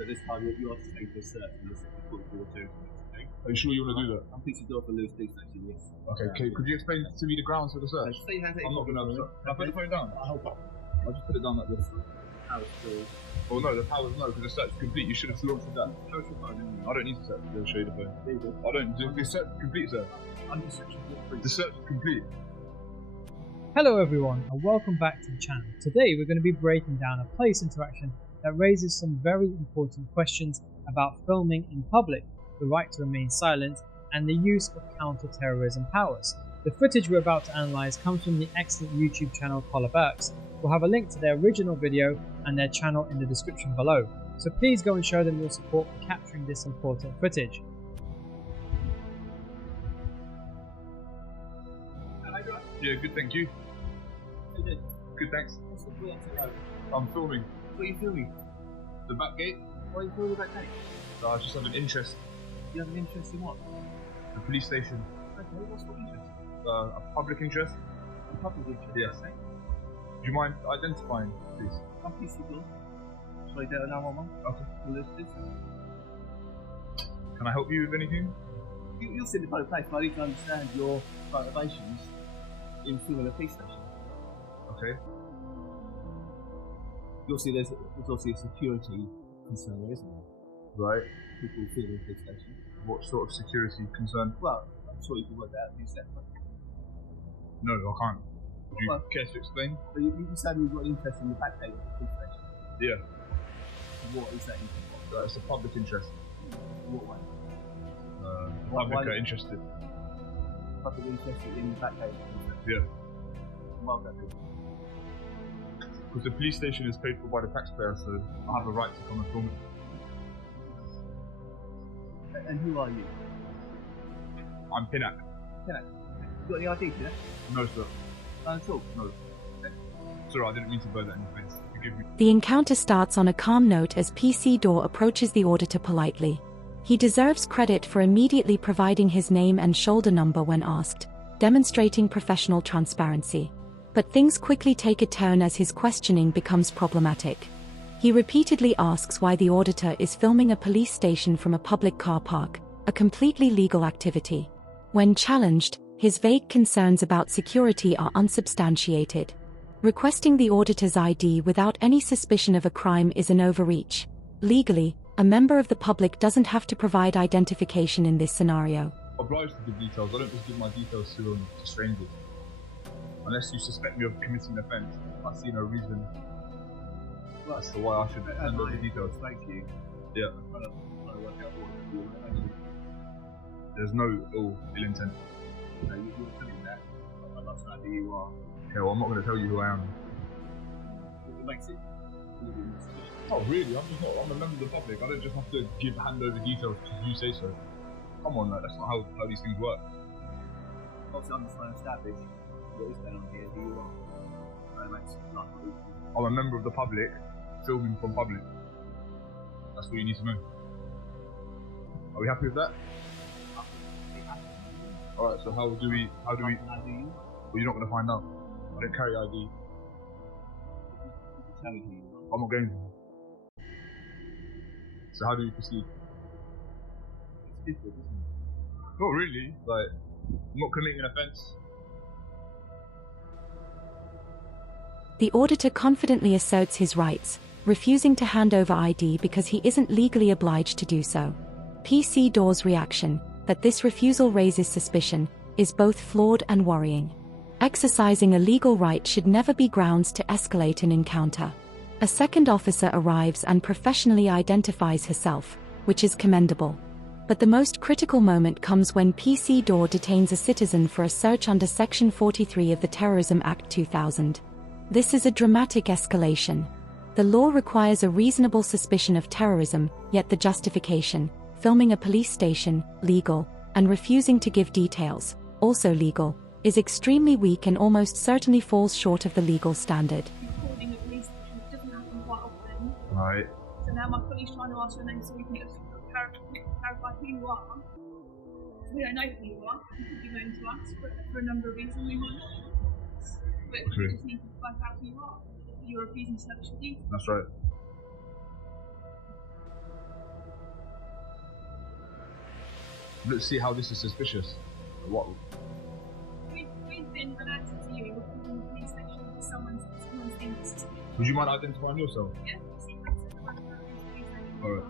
But this time you are to take a search and listen to the water. Okay? Are you sure you want to do that? I'm PC door for loose police station, yes. Okay, could you explain to me the grounds for the search? I'm not going to. Can I put the phone down? I'll just put it down like this. Power still. Well, no, the power's no, because the search is complete. You should have launched that. Show us your phone. I don't need to search. I'll show you the phone. There you go. I don't. The search is complete, sir. I'm just searching for The search is complete. Hello everyone and welcome back to the channel. Today we're going to be breaking down a police interaction that raises some very important questions about filming in public, the right to remain silent, and the use of counter-terrorism powers. The footage we're about to analyse comes from the excellent YouTube channel Collar Burks. We'll have a link to their original video and their channel in the description below, so please go and show them your support for capturing this important footage. Yeah, good, thank you. Good, thanks. I'm filming. What are you filming? The back gate. Why are you filming the back gate? I just have an interest. You have an interest in what? The police station. Okay, what's your interest? A public interest. A public interest? Yes. Okay. Do you mind identifying, please? I'm PC door. Shall I do it 911? Okay. Listed. Can I help you with anything? You'll see the public place, but I need to understand your motivations in filming a police station. Okay. You'll see there's obviously a security concern there, isn't there? Right. People filming a police station. What sort of security concern? Well, I'm sure you can work that out yourself. No, I can't. Do you care to explain? But you said you've got an interest in the back gate of the police station. Yeah. What is that interest? It's a public interest. What way? The public are interested. Public interested in the back gate of the police station? Yeah. Why would that be? Because the police station is paid for by the taxpayer, so I have a right to come and film it. And who are you? I'm Pinak. Pinak? You got any ID, Pinak? No, sir. None at all? No. Sorry, I didn't mean to burn that in your face. Forgive me. The encounter starts on a calm note as PC Door approaches the auditor politely. He deserves credit for immediately providing his name and shoulder number when asked, demonstrating professional transparency. But things quickly take a turn as his questioning becomes problematic. He repeatedly asks why the auditor is filming a police station from a public car park, a completely legal activity. When challenged, his vague concerns about security are unsubstantiated. Requesting the auditor's ID without any suspicion of a crime is an overreach. Legally, a member of the public doesn't have to provide identification in this scenario. Obliged to give details. I don't just give my details to strangers. Unless you suspect me of committing an offence, I see no reason as to why I should send over the details. Thank you. Yeah. I'm trying to work out what you're actually. There's no ill intent. No, you're telling that. I'm not trying to who you are. Okay, well, I'm not going to tell you who I am. It makes it a little bit more suspicious. Oh, really? I'm a member of the public. I don't just have to hand over details because you say so. Come on, that's not how these things work. Obviously, I'm just trying to establish what is going on here, who you are. I'm a member of the public, filming from public. That's what you need to know. Are we happy with that? Alright, so how do we... Well, you're not going to find out. I don't carry ID. I'm not going to. So how do we proceed? It's difficult, isn't it? Not really. Like, I'm not committing an offence. The auditor confidently asserts his rights, refusing to hand over ID because he isn't legally obliged to do so. PC Door's reaction, that this refusal raises suspicion, is both flawed and worrying. Exercising a legal right should never be grounds to escalate an encounter. A second officer arrives and professionally identifies herself, which is commendable. But the most critical moment comes when PC Door detains a citizen for a search under Section 43 of the Terrorism Act 2000. This is a dramatic escalation. The law requires a reasonable suspicion of terrorism, yet the justification, filming a police station, legal, and refusing to give details, also legal, is extremely weak and almost certainly falls short of the legal standard. Recording a police station doesn't happen quite often. Right. So now my colleague's trying to ask your name so we can just clarify who you are. We don't know who you are. You could be known to us for a number of reasons. We might not. But we just need to work out who you are. You're refusing to service your details. That's right. Let's see how this is suspicious. What? We've been alerted to you from the police station that someone's being suspicious. Would you mind identifying yourself? Yeah, see, that's the one from the police station. Alright.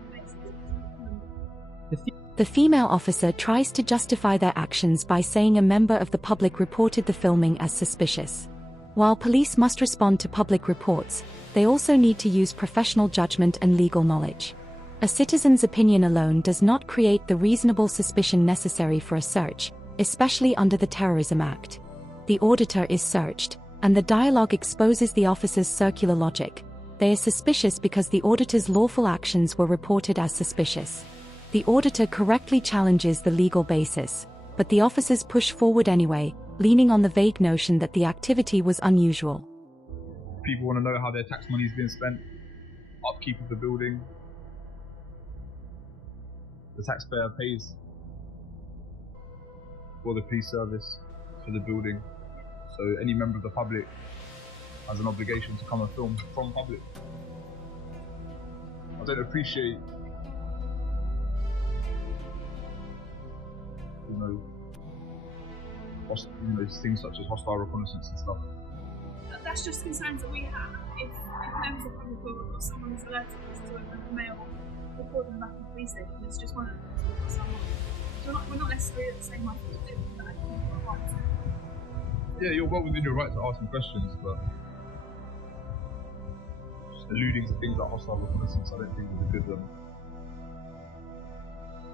The female officer tries to justify their actions by saying a member of the public reported the filming as suspicious. While police must respond to public reports, they also need to use professional judgment and legal knowledge. A citizen's opinion alone does not create the reasonable suspicion necessary for a search, especially under the Terrorism Act. The auditor is searched, and the dialogue exposes the officer's circular logic. They are suspicious because the auditor's lawful actions were reported as suspicious. The auditor correctly challenges the legal basis, but the officers push forward anyway, leaning on the vague notion that the activity was unusual. People want to know how their tax money is being spent, upkeep of the building. The taxpayer pays for the police service, for the building, so any member of the public has an obligation to come and film from public. I don't appreciate, things such as hostile reconnaissance and stuff. That's just concerns that we have. If members of the public or someone's alerted us to a male recording back in the police station, it's just one of those with someone. So we're not necessarily at the same level as doing that. I think we're right. Yeah, you're well within your right to ask me questions, but just alluding to things like hostile reconnaissance, I don't think is a good one.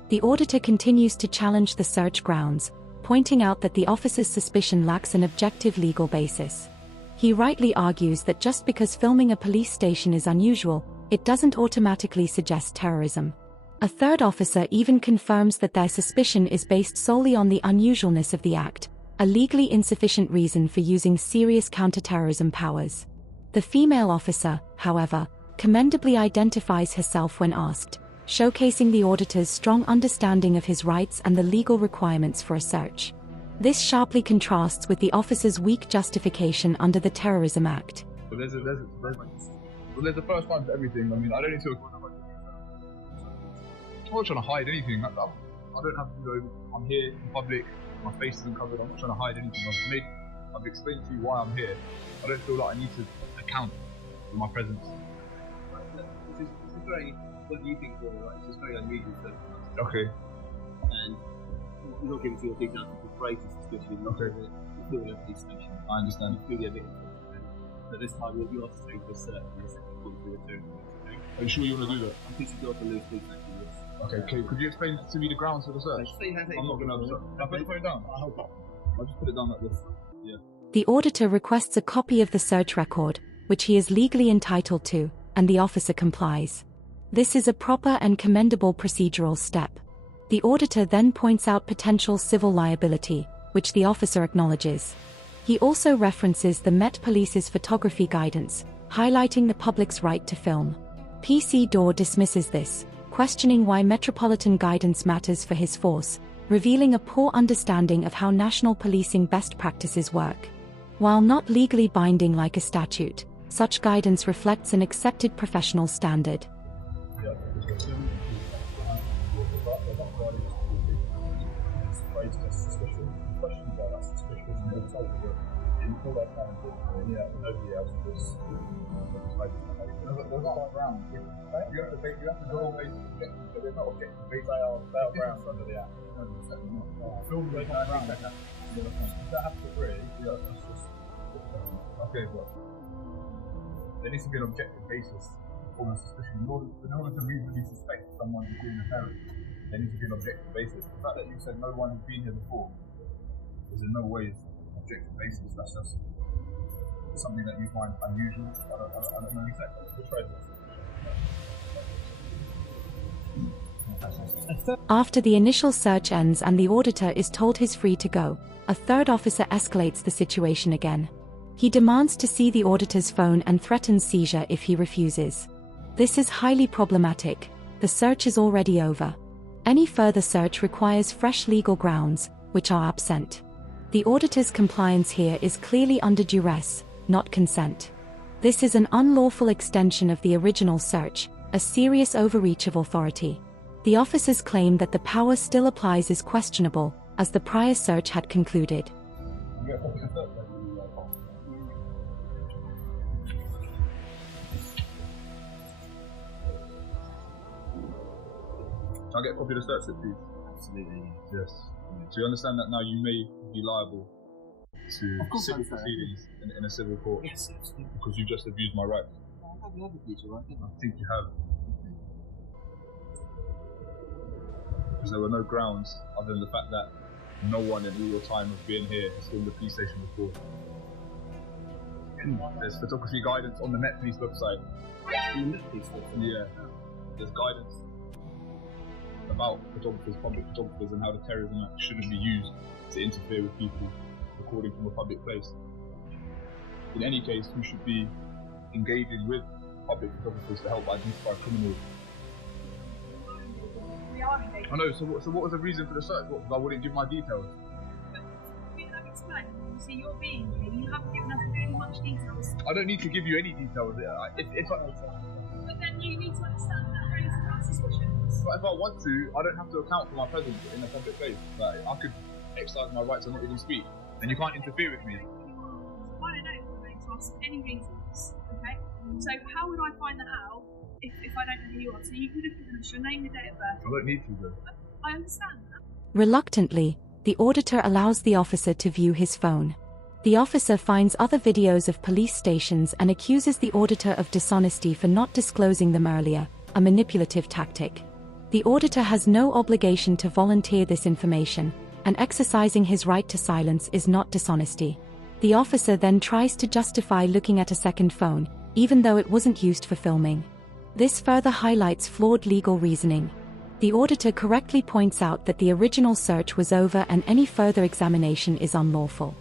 The auditor continues to challenge the search grounds, pointing out that the officer's suspicion lacks an objective legal basis. He rightly argues that just because filming a police station is unusual, it doesn't automatically suggest terrorism. A third officer even confirms that their suspicion is based solely on the unusualness of the act, a legally insufficient reason for using serious counterterrorism powers. The female officer, however, commendably identifies herself when asked, showcasing the auditor's strong understanding of his rights and the legal requirements for a search. This sharply contrasts with the officer's weak justification under the Terrorism Act. But there's a first time for everything. I mean, I don't need to. I'm not trying to hide anything. I don't have to I'm here in public, my face isn't covered, I'm not trying to hide anything. I've explained to you why I'm here. I don't feel like I need to account for my presence. This is very, what do you think, right? It's just very unusual circumstances. Okay. And you're not giving your details to create a suspicion. Okay. You're doing a police station. I understand. You're doing a bit. But this time you're saying for certain the second one through the two. Are you sure you want to do that? I'm thinking you're the loose police station. Okay, could you explain to me the grounds for the search? I'm not going to. Can I put it down? I'll just put it down like this. Yeah. The auditor requests a copy of the search record, which he is legally entitled to, and the officer complies. This is a proper and commendable procedural step. The auditor then points out potential civil liability, which the officer acknowledges. He also references the Met Police's photography guidance, highlighting the public's right to film. PC Door dismisses this, questioning why metropolitan guidance matters for his force, revealing a poor understanding of how national policing best practices work. While not legally binding like a statute, such guidance reflects an accepted professional standard. You have to go away to objective, but they're not objective. They are grounds under the act. No, certainly not. Film is not grounds. That have to agree. Yeah, that's just. Okay, but there needs to be an objective basis for the suspicion. In order to reasonably suspect someone is doing a terrorist, there needs to be an objective basis. The fact that you said no one has been here before is in no way an objective basis. That's just something that you find unusual. I don't know exactly. Which way is this? After the initial search ends and the auditor is told he's free to go, a third officer escalates the situation again. He demands to see the auditor's phone and threatens seizure if he refuses. This is highly problematic. The search is already over. Any further search requires fresh legal grounds, which are absent. The auditor's compliance here is clearly under duress, not consent. This is an unlawful extension of the original search, a serious overreach of authority. The officer's claim that the power still applies is questionable, as the prior search had concluded. You get a copy of the search, don't you? Can I get a copy of the search slip, please? Absolutely. Yes. So you understand that now you may be liable to civil proceedings in a civil court? Yes, absolutely. Because you just abused my rights. I have the other feature, right? I think you have. Because there were no grounds other than the fact that no one in all your time of being here has filmed the police station before. There's photography guidance on the Met Police website. Yeah. There's guidance about photographers, public photographers, and how the Terrorism Act shouldn't be used to interfere with people recording from a public place. In any case, you should be engaging with public photographers to help identify criminals. We are engaged. I know, so what was the reason for the search? What, because I wouldn't give my details? We have explained. You see, you're being here. You haven't given us really much details. I don't need to give you any details. If I But then you need to understand that raises our suspicions. But if I want to, I don't have to account for my presence in a public place. Like, I could exercise my right to not even speak, and you can't interfere with me. I don't know if you're going to ask any reasons, okay? So how would I find that out if I don't know who you are? So you could have given us your name, your date of birth. I don't need to, though. I understand that. Reluctantly, the auditor allows the officer to view his phone. The officer finds other videos of police stations and accuses the auditor of dishonesty for not disclosing them earlier, a manipulative tactic. The auditor has no obligation to volunteer this information, and exercising his right to silence is not dishonesty. The officer then tries to justify looking at a second phone, even though it wasn't used for filming. This further highlights flawed legal reasoning. The auditor correctly points out that the original search was over and any further examination is unlawful.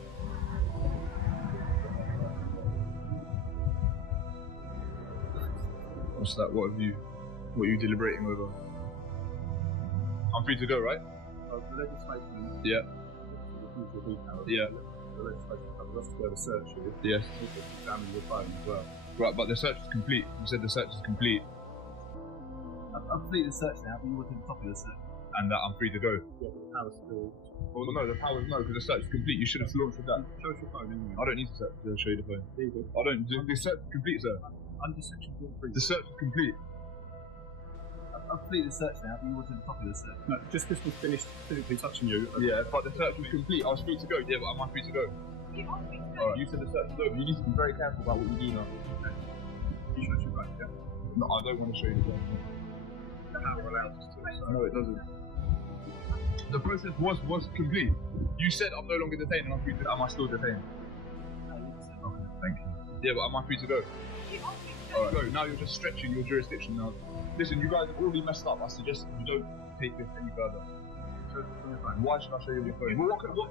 What's that? What are you deliberating over? I'm free to go, right? The legislation. Yeah. Yeah. The legislation covers us to go to search you. Yes. Also to examine your phone as well. Right, but the search is complete. You said the search is complete, I've completed the search now, but you wanted a copy of the search. and that I'm free to go. Yeah, but the power's still. Well, no, the power's no, because the search is complete. You should have launched with that. Show us your phone anyway. I don't need to show you the phone. There you go. I don't. The search is complete, sir. Under section 43. The search is complete. I've completed the search now, but you wanted a copy of the search. No, just because we finished physically touching you. Yeah, but the search was complete. I was free to go. Yeah, but am I free to go? You are free to go. Alright, you said the search is over. You need to be very careful about what you do now. You showed your phone, yeah? No, I don't want to show you the phone. The power allows us to. So. No, it doesn't. The process was complete. You said I'm no longer detained, and I'm free to. Am I still detained? Okay, thank you. Yeah, but am I free to go? You are free to go. Alright, so now you're just stretching your jurisdiction now. Listen, you guys have already messed up. I suggest you don't take this any further. Why should I show you your phone? What?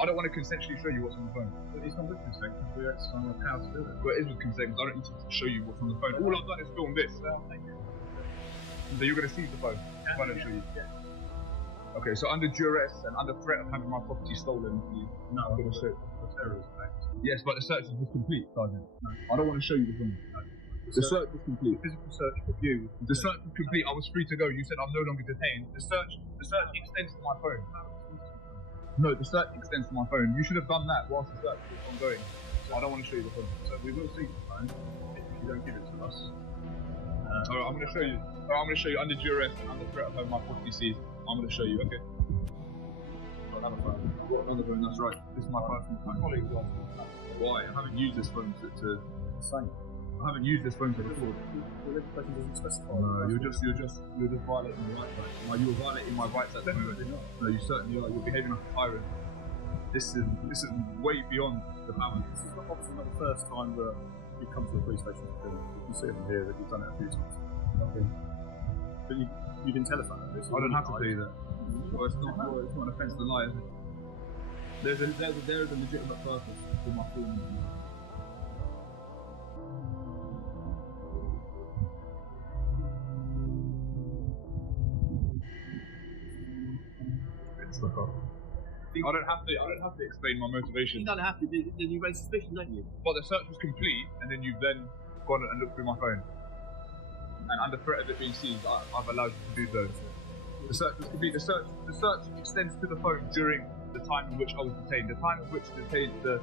I don't want to consensually show you what's on the phone. But it's not with consent, because we're exercising our power to do it. Well, it is with consent, because I don't need to show you what's on the phone. All I've done is film this. So you're going to seize the phone if I don't show you. Okay, so under duress and under threat of having my property stolen, No, I'm going to show. the terrorist act. Yes, but the search is complete, Sergeant. No. I don't want to show you the phone. The search was complete. Physical search review. The search was complete. I was free to go. You said I'm no longer detained. The search extends to my phone. No, the search extends to my phone. You should have done that whilst the search was ongoing. So I don't want to show you the phone. So we will see the phone if you don't give it to us. Alright, I'm going to show you. Alright, I'm going to show you under duress and under threat of having my property seized. I'm going to show you, okay? Got another phone. I've got another phone, that's right. This is my personal My phone. colleague was Why? I haven't used this phone to the same. I haven't used this phone to record. The legislation doesn't specify. No, you're just violating my rights. Like, you're violating my rights at the moment. No, you certainly are. You're behaving like a tyrant. This is way beyond the power. This is obviously not the first time that you've come to the police station to film. You can see it from here that you've done it a few times. Okay. But you didn't tell us that. I don't have to tell you that. Well, it's not an offence to lie, is it? There is a legitimate purpose for my filming. I don't have to explain my motivation. You don't have to. Then you raise suspicion, don't you? But the search was complete, and then you've then gone and looked through my phone. and under threat of it being seized, I've allowed you to do so. The search was complete. The search extends to the phone during the time in which I was detained. The time in which the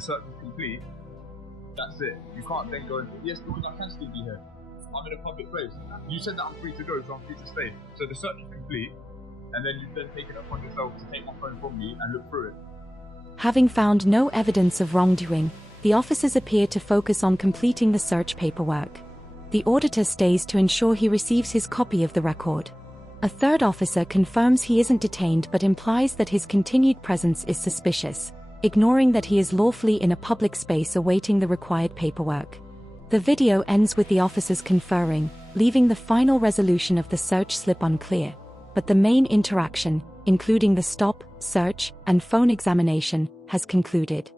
search was complete. That's it. You can't then go and yes, because I can still be here. I'm in a public place. You said that I'm free to go, so I'm free to stay. So the search is complete, and then you've then taken it upon yourself to take my phone from me and look through it. Having found no evidence of wrongdoing, the officers appear to focus on completing the search paperwork. The auditor stays to ensure he receives his copy of the record. A third officer confirms he isn't detained but implies that his continued presence is suspicious, ignoring that he is lawfully in a public space awaiting the required paperwork. The video ends with the officers conferring, leaving the final resolution of the search slip unclear, but the main interaction, including the stop, search, and phone examination, has concluded.